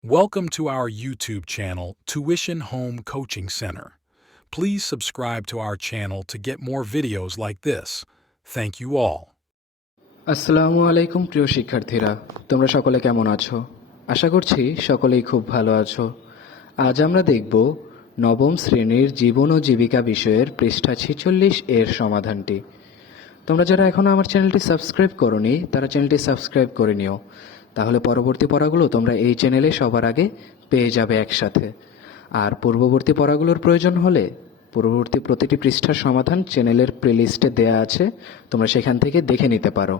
Welcome to our YouTube channel, Tuition Home Coaching Center. Please subscribe to our channel to get more videos like this. Thank you all. আসসালামু আলাইকুম প্রিয় শিক্ষার্থীরা তোমরা সকলে কেমন আছো আশা করছি সকলেই খুব ভালো আছো আজ আমরা দেখব নবম শ্রেণীর জীবন ও জীবিকা বিষয়ের পৃষ্ঠা ছিচল্লিশ এর সমাধানটি তোমরা যারা এখনও আমার চ্যানেলটি সাবস্ক্রাইব করনি তারা চ্যানেলটি সাবস্ক্রাইব করে নিও তাহলে পরবর্তী পড়াগুলো তোমরা এই চ্যানেলে সবার আগে পেয়ে যাবে একসাথে। আর পূর্ববর্তী পড়াগুলোর প্রয়োজন হলে পূর্ববর্তী প্রতিটি পৃষ্ঠার সমাধান চ্যানেলের প্লেলিস্টে দেয়া আছে, তোমরা সেখান থেকে দেখে নিতে পারো।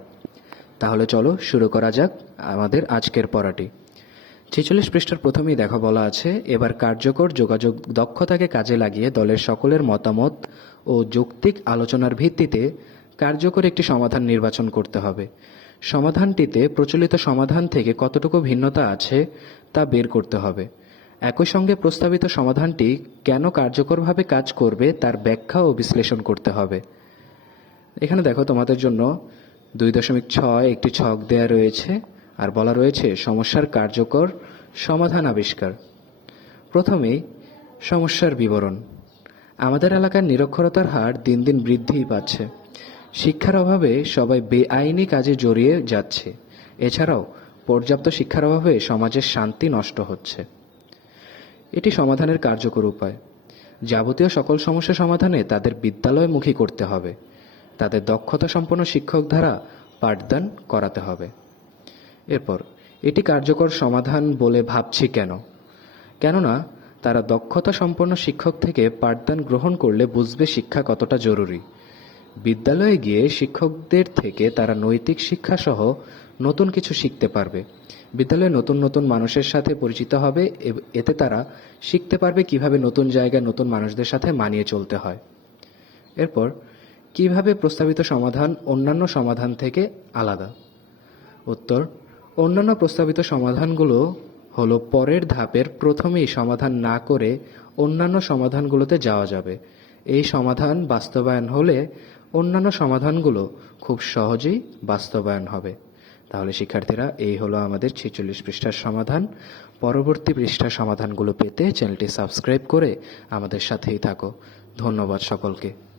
তাহলে চলো শুরু করা যাক আমাদের আজকের পড়াটি। ছেচল্লিশ পৃষ্ঠার প্রথমেই দেখা বলা আছে, এবার কার্যকর যোগাযোগ দক্ষতাকে কাজে লাগিয়ে দলের সকলের মতামত ও যৌক্তিক আলোচনার ভিত্তিতে কার্যকর একটি সমাধান নির্বাচন করতে হবে। সমাধানটিতে প্রচলিত সমাধান থেকে কতটুকু ভিন্নতা আছে তা বের করতে হবে। একই সঙ্গে প্রস্তাবিত সমাধানটি কেন কার্যকরভাবে কাজ করবে তার ব্যাখ্যা ও বিশ্লেষণ করতে হবে। এখানে দেখো তোমাদের জন্য দুই দশমিক ছয় একটি ছক দেয়া রয়েছে আর বলা রয়েছে সমস্যার কার্যকর সমাধান আবিষ্কার। প্রথমেই সমস্যার বিবরণ। আমাদের এলাকার নিরক্ষরতার হার দিন দিন বৃদ্ধিই পাচ্ছে। শিক্ষার অভাবে সবাই বেআইনি কাজে জড়িয়ে যাচ্ছে। এছাড়াও, পর্যাপ্ত শিক্ষার অভাবে সমাজের শান্তি নষ্ট হচ্ছে। এটি সমাধানের কার্যকর উপায়। যাবতীয় সকল সমস্যা সমাধানে তাদের বিদ্যালয়মুখী করতে হবে। তাদের দক্ষতা সম্পন্ন শিক্ষক দ্বারা পাঠদান করাতে হবে। এরপর, এটি কার্যকর সমাধান বলে ভাবছি কেন? কেননা, তারা দক্ষতা সম্পন্ন শিক্ষক থেকে পাঠদান গ্রহণ করলে বুঝবে শিক্ষা কতটা জরুরি। বিদ্যালয়ে গিয়ে শিক্ষকদের থেকে তারা নৈতিক শিক্ষা সহ নতুন কিছু শিখতে পারবে। বিদ্যালয়ে নতুন নতুন মানুষের সাথে পরিচিত হবে এতে তারা শিখতে পারবে কীভাবে নতুন জায়গায় নতুন মানুষদের সাথে মানিয়ে চলতে হয়। এরপর, কীভাবে প্রস্তাবিত সমাধান অন্যান্য সমাধান থেকে আলাদা? উত্তর, অন্যান্য প্রস্তাবিত সমাধানগুলো হলো পরের ধাপের প্রথমেই সমাধান না করে অন্যান্য সমাধানগুলোতে যাওয়া যাবে। এই সমাধান বাস্তবায়ন হলে অন্যান্য সমাধানগুলো খুব সহজেই বাস্তবায়ন হবে। তাহলে শিক্ষার্থীরা, এই হলো আমাদের ছেচল্লিশ পৃষ্ঠার সমাধান। পরবর্তী পৃষ্ঠার সমাধানগুলো পেতে চ্যানেলটি সাবস্ক্রাইব করে আমাদের সাথেই থাকো। ধন্যবাদ সকলকে।